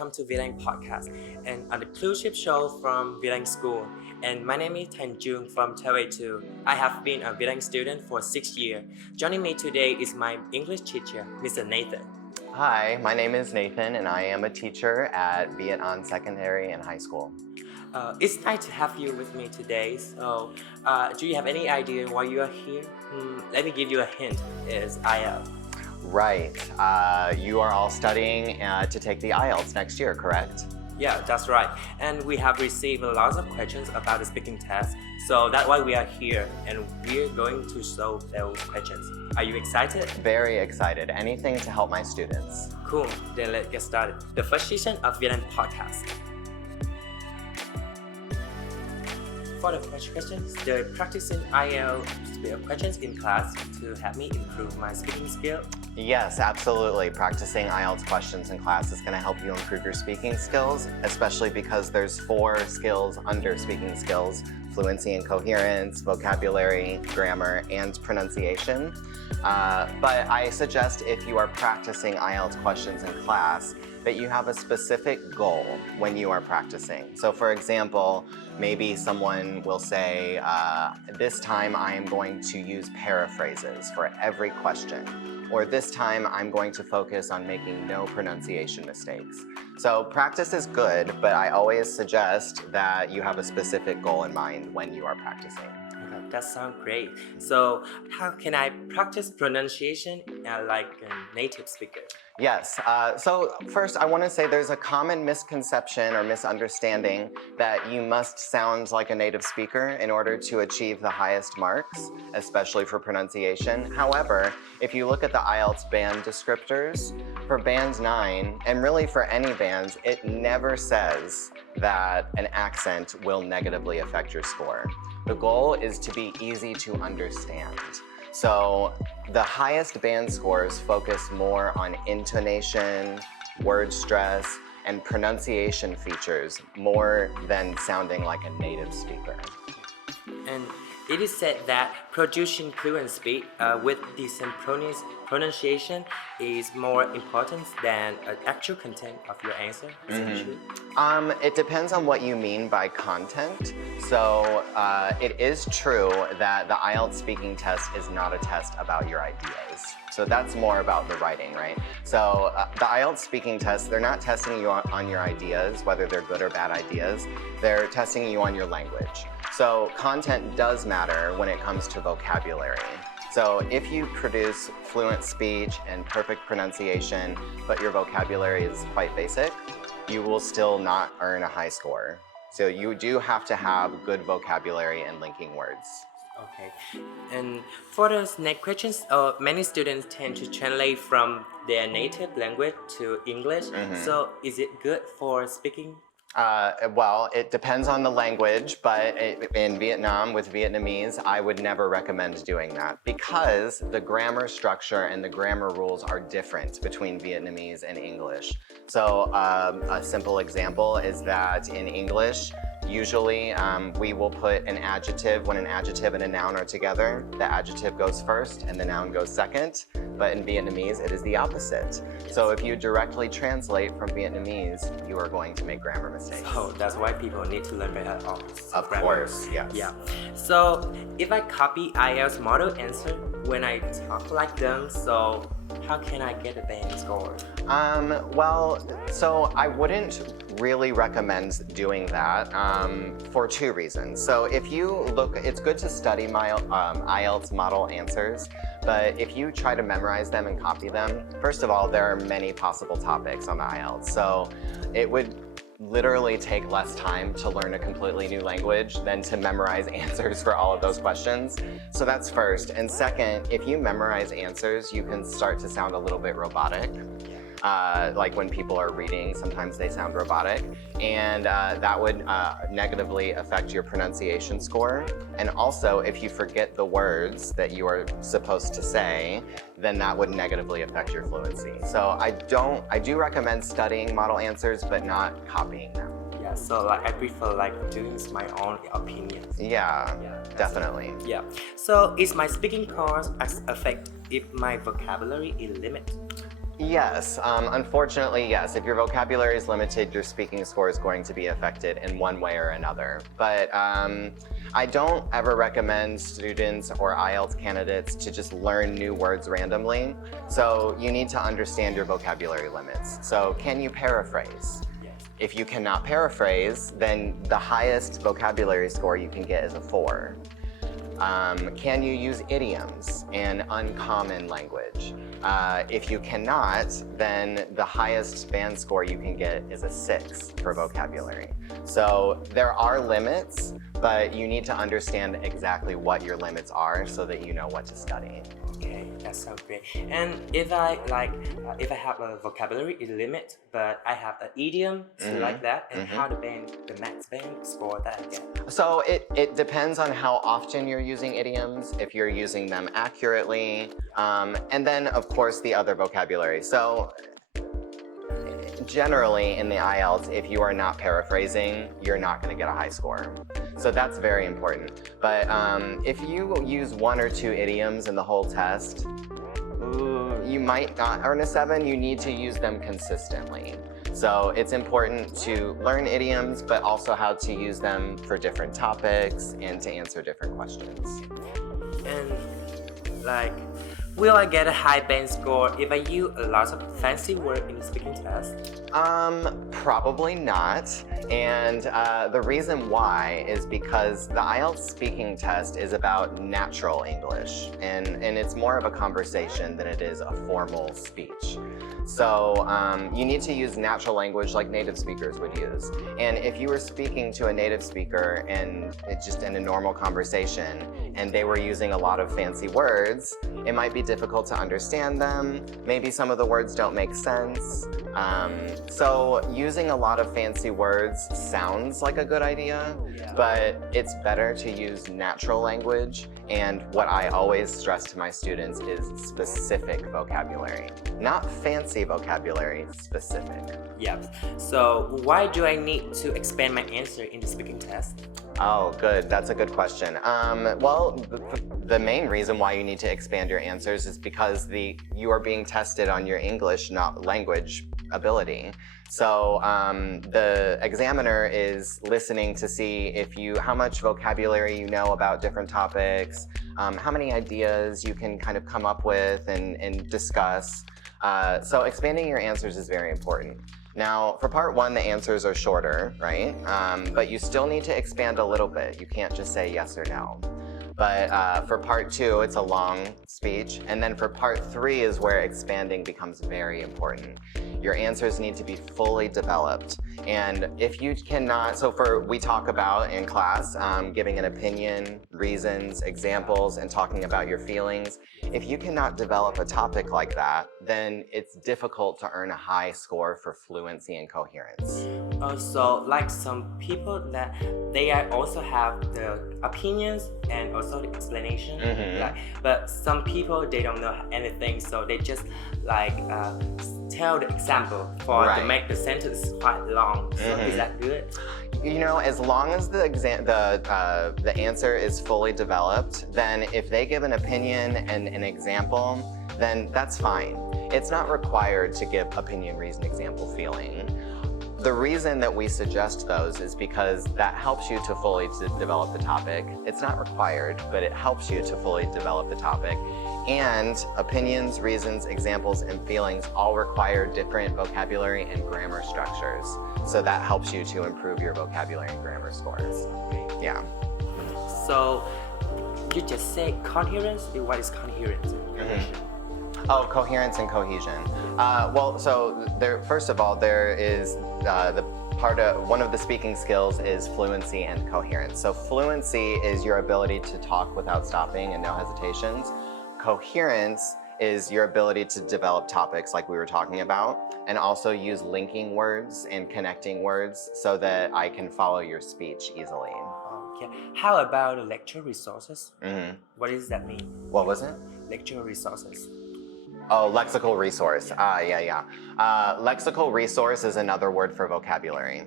welcome to Vietnam Podcast and on the cruise ship show from Vietnam School. And my name is Thành Jung from Taipei 2. I have been a Vietnam student for 6 years. Joining me today is my English teacher, Mr. Nathan. Hi, my name is Nathan and I am a teacher at Viet An Secondary and High School. It's nice to have you with me today. So, do you have any idea why you are here? Let me give you a hint. It's IELTS. Right, you are all studying to take the IELTS next year, correct? Yeah, that's right. And we have received a lot of questions about the speaking test. So that's why we are here and we're going to solve those questions. Are you excited? Very excited. Anything to help my students. Cool, then let's get started. The first season of Vietnam Podcast. For the first questions, the practicing IELTS questions in class to help me improve my speaking skill. Yes, absolutely. Practicing IELTS questions in class is going to help you improve your speaking skills, especially because there's 4 skills under speaking skills: fluency and coherence, vocabulary, grammar, and pronunciation. But I suggest if you are practicing IELTS questions in class, that you have a specific goal when you are practicing. So for example, maybe someone will say, this time I am going to use paraphrases for every question. Or this time I'm going to focus on making no pronunciation mistakes. So practice is good, but I always suggest that you have a specific goal in mind when you are practicing. Okay, that sounds great. So how can I practice pronunciation like a native speaker? Yes, so first I want to say there's a common misconception or misunderstanding that you must sound like a native speaker in order to achieve the highest marks, especially for pronunciation. However, if you look at the IELTS band descriptors, for band 9, and really for any bands, it never says that an accent will negatively affect your score. The goal is to be easy to understand. So the highest band scores focus more on intonation, word stress, and pronunciation features more than sounding like a native speaker. And it is said that producing fluent speech with decent pronunciation is more important than actual content of your answer. Is that true? It depends on what you mean by content. So it is true that the IELTS speaking test is not a test about your ideas. So that's more about the writing, right? So the IELTS speaking test, they're not testing you on your ideas, whether they're good or bad ideas. They're testing you on your language. So content does matter when it comes to vocabulary. So if you produce fluent speech and perfect pronunciation, but your vocabulary is quite basic, you will still not earn a high score. So you do have to have good vocabulary and linking words. Okay. And for the next questions, many students tend to translate from their native language to English. So is it good for speaking? Well, it depends on the language, but in Vietnam with Vietnamese, I would never recommend doing that because the grammar structure and the grammar rules are different between Vietnamese and English. So a simple example is that in English, usually we will put an adjective when an adjective and a noun are together. The adjective goes first and the noun goes second. But in Vietnamese, it is the opposite. So if you directly translate from Vietnamese, you are going to make grammar mistakes. So that's why people need to learn better Of course, yes. Yeah. So if I copy IELTS model answer when I talk like them, so how can I get a band score? Well, so I wouldn't really recommend doing that for 2 reasons. So if you look, it's good to study my IELTS model answers, but if you try to memorize them and copy them, first of all, there are many possible topics on the IELTS. So it would literally take less time to learn a completely new language than to memorize answers for all of those questions. So that's first. And second, if you memorize answers, you can start to sound a little bit robotic. Like when people are reading, sometimes they sound robotic, and that would negatively affect your pronunciation score. And also, if you forget the words that you are supposed to say, then that would negatively affect your fluency. So I do recommend studying model answers, but not copying them. Yeah, so like I prefer like doing my own opinions. Yeah, definitely. Yeah. So is my speaking course affect if my vocabulary is limited? Yes, unfortunately, yes. If your vocabulary is limited, your speaking score is going to be affected in one way or another. But I don't ever recommend students or IELTS candidates to just learn new words randomly. So you need to understand your vocabulary limits. So can you paraphrase? Yes. If you cannot paraphrase, then the highest vocabulary score you can get is a 4. Can you use idioms and uncommon language? If you cannot, then the highest band score you can get is a 6 for vocabulary. So there are limits, but you need to understand exactly what your limits are so that you know what to study. Okay, that sounds great. And if I have a vocabulary limit, but I have an idiom to like that, and how the max band score that I get. So it depends on how often you're using idioms, if you're using them accurately, and then of course the other vocabulary. So generally in the IELTS, if you are not paraphrasing, you're not going to get a high score. So that's very important. But if you use 1 or 2 idioms in the whole test, you might not earn a 7. You need to use them consistently. So it's important to learn idioms, but also how to use them for different topics and to answer different questions. And like, will I get a high band score if I use a lot of fancy word in the speaking test? Probably not. And the reason why is because the IELTS speaking test is about natural English, and it's more of a conversation than it is a formal speech. So you need to use natural language like native speakers would use. And if you were speaking to a native speaker and it's just in a normal conversation and they were using a lot of fancy words, it might be difficult to understand them. Maybe some of the words don't make sense. So using a lot of fancy words sounds like a good idea, but it's better to use natural language. And what I always stress to my students is specific vocabulary, not fancy vocabulary, specific. Yep. So why do I need to expand my answer in the speaking test? Oh, good. That's a good question. Well, the main reason why you need to expand your answers is because you are being tested on your English, not language ability. So the examiner is listening to see how much vocabulary you know about different topics, how many ideas you can kind of come up with and discuss. So expanding your answers is very important. Now, for part 1, the answers are shorter, right? But you still need to expand a little bit. You can't just say yes or no. But for part 2, it's a long speech. And then for part 3 is where expanding becomes very important. Your answers need to be fully developed. And if you cannot, we talk about in class, giving an opinion, reasons, examples, and talking about your feelings. If you cannot develop a topic like that, then it's difficult to earn a high score for fluency and coherence. So like some people that they also have the opinions and also the explanation, but some people they don't know anything, so they just tell the example to make the sentence quite long. So is that good? You know, as long as the answer is fully developed, then if they give an opinion and an example, then that's fine. It's not required to give opinion, reason, example, feeling. The reason that we suggest those is because that helps you to fully develop the topic. It's not required, but it helps you to fully develop the topic. And opinions, reasons, examples, and feelings all require different vocabulary and grammar structures. So that helps you to improve your vocabulary and grammar scores. Yeah. So you just say coherence. What is coherence? Oh, coherence and cohesion. First of all, there is one of the speaking skills is fluency and coherence. So fluency is your ability to talk without stopping and no hesitations. Coherence is your ability to develop topics like we were talking about, and also use linking words and connecting words so that I can follow your speech easily. Okay. How about lecture resources? What does that mean? What was it? Lecture resources. Oh, lexical resource. Lexical resource is another word for vocabulary.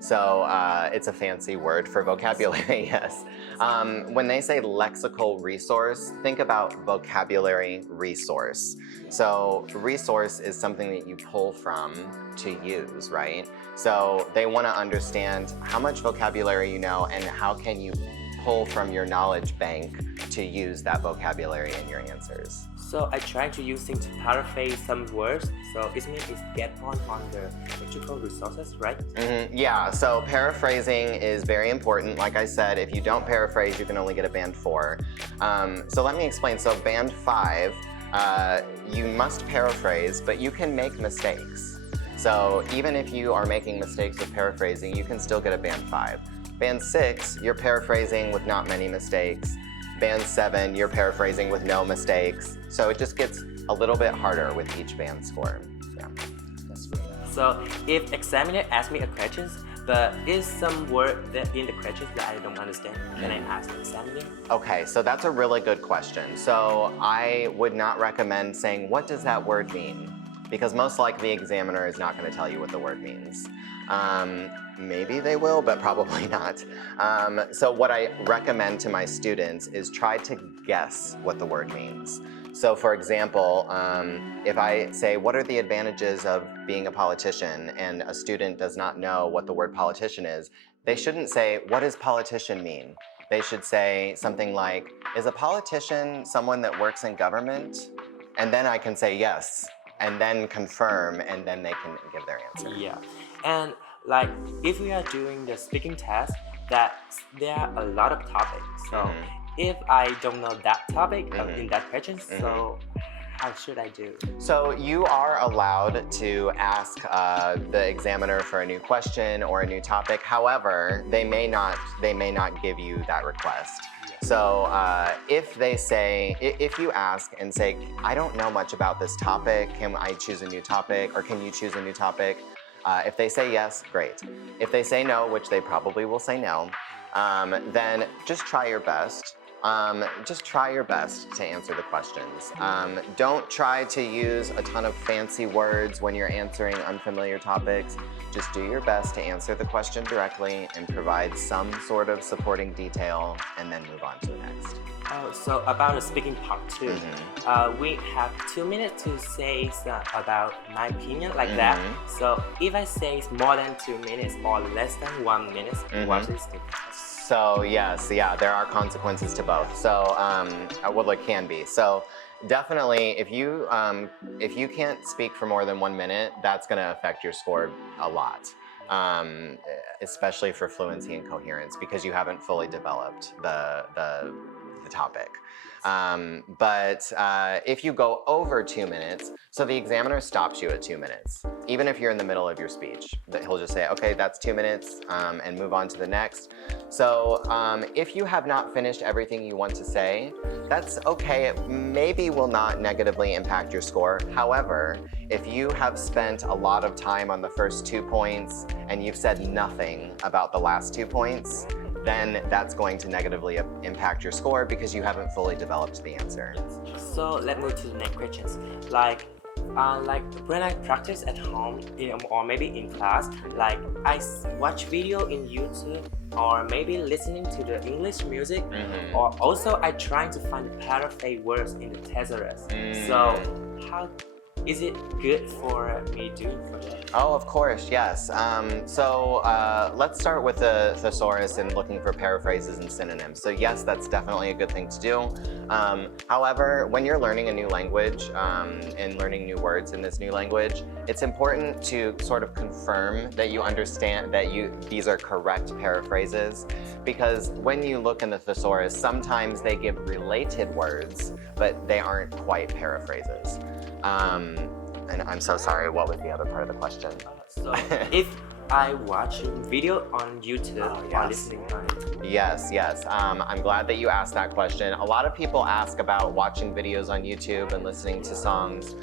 So it's a fancy word for vocabulary, yes. When they say lexical resource, think about vocabulary resource. So resource is something that you pull from to use, right? So they want to understand how much vocabulary you know and how can you pull from your knowledge bank to use that vocabulary in your answers. So I try to using to paraphrase some words. So it means it's get on the lexical resources, right? Yeah, so paraphrasing is very important. Like I said, if you don't paraphrase, you can only get a band 4. So let me explain. So band 5, you must paraphrase, but you can make mistakes. So even if you are making mistakes with paraphrasing, you can still get a band 5. Band 6, you're paraphrasing with not many mistakes. Band 7, you're paraphrasing with no mistakes. So it just gets a little bit harder with each band score. Yeah. So if examiner asks me a question, but is some word that in the questions that I don't understand, can I ask the examiner? Okay, so that's a really good question. So I would not recommend saying, what does that word mean? Because most likely the examiner is not going to tell you what the word means. Maybe they will, but probably not. So what I recommend to my students is try to guess what the word means. So for example, if I say, what are the advantages of being a politician? And a student does not know what the word politician is, they shouldn't say, what does politician mean? They should say something like, is a politician someone that works in government? And then I can say yes, and then confirm, and then they can give their answer. Yeah, and like if we are doing the speaking test, that there are a lot of topics. So if I don't know that topic in that question, so how should I do? So you are allowed to ask the examiner for a new question or a new topic. However, they may not give you that request. So if you ask and say, I don't know much about this topic, can I choose a new topic, or can you choose a new topic? If they say yes, great. If they say no, which they probably will say no, then just try your best. Just try your best to answer the questions. Don't try to use a ton of fancy words when you're answering unfamiliar topics. Just do your best to answer the question directly and provide some sort of supporting detail, and then move on to the next. Oh, so about the speaking part 2, we have 2 minutes to say about my opinion like that. So if I say more than 2 minutes or less than 1 minute, what is the So yes, yeah, there are consequences to both. So, well, it can be. So definitely, if you can't speak for more than 1 minute, that's going to affect your score a lot, especially for fluency and coherence, because you haven't fully developed the topic. But if you go over 2 minutes, so the examiner stops you at 2 minutes. Even if you're in the middle of your speech, he'll just say, okay, that's 2 minutes, and move on to the next. So if you have not finished everything you want to say, that's okay. It maybe will not negatively impact your score. However, if you have spent a lot of time on the first 2 points and you've said nothing about the last 2 points, then that's going to negatively impact your score because you haven't fully developed the answer. So let's move to the next questions. Like when I practice at home or maybe in class, like I watch video in YouTube or maybe listening to the English music, or also I trying to find paraphrase words in the thesaurus. So how is it good for me doing for that? Oh, of course, yes. So let's start with the thesaurus and looking for paraphrases and synonyms. So yes, that's definitely a good thing to do. However, when you're learning a new language and learning new words in this new language, it's important to sort of confirm that you understand that these are correct paraphrases, because when you look in the thesaurus, sometimes they give related words, but they aren't quite paraphrases. And I'm so sorry, what was the other part of the question? So if I watch a video on YouTube or listening on it. Yes. I'm glad that you asked that question. A lot of people ask about watching videos on YouTube and listening to songs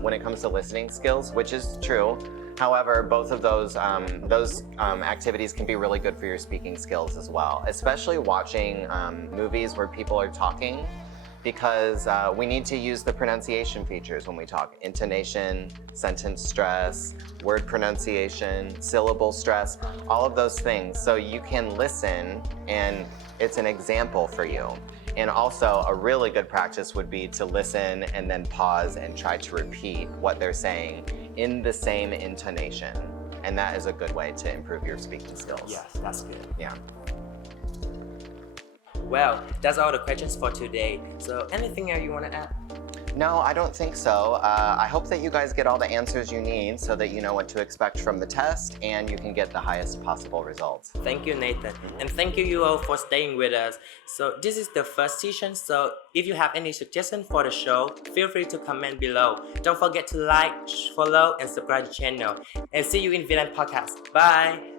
when it comes to listening skills, which is true. However, both of those activities can be really good for your speaking skills as well, especially watching movies where people are talking. because we need to use the pronunciation features when we talk. Intonation, sentence stress, word pronunciation, syllable stress, all of those things. So you can listen and it's an example for you. And also a really good practice would be to listen and then pause and try to repeat what they're saying in the same intonation. And that is a good way to improve your speaking skills. Yes, that's good. Yeah. Well, that's all the questions for today. So anything else you want to add? No, I don't think so. I hope that you guys get all the answers you need so that you know what to expect from the test and you can get the highest possible results. Thank you, Nathan. And thank you all for staying with us. So this is the first session. So if you have any suggestions for the show, feel free to comment below. Don't forget to like, follow, and subscribe to the channel. And see you in Vietnam podcast. Bye!